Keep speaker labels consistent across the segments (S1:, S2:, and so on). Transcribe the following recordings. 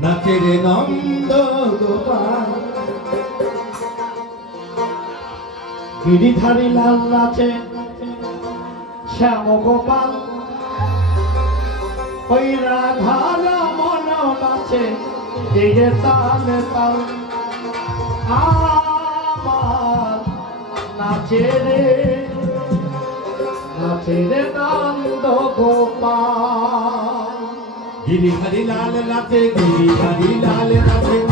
S1: নাচের নন্দ গোপাল।
S2: গিরিধারী লাল নাচে শ্যাম গোপাল ওই রাধার মন নাচে দিগে তাল তাল। আমার নাচে রে নাচে রে নন্দ গোপাল।
S1: গিরি হরি লাল নাচে গিরি হরি লাল নাচে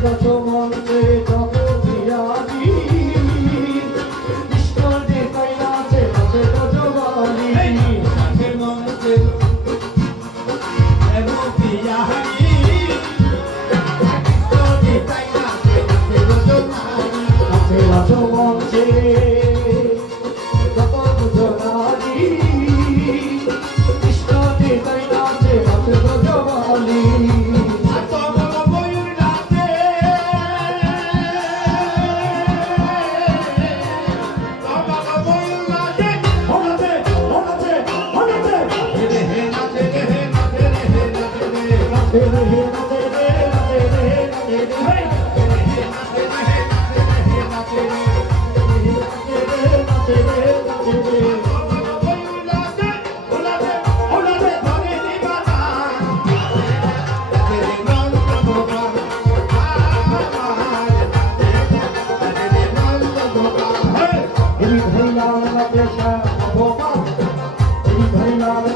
S1: I don't want you.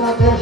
S1: na
S2: terra.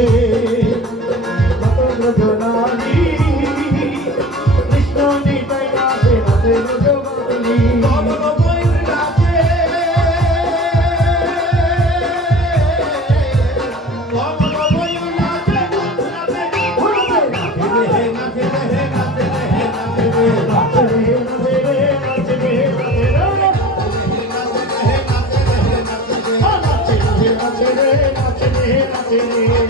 S2: রে নাচে রে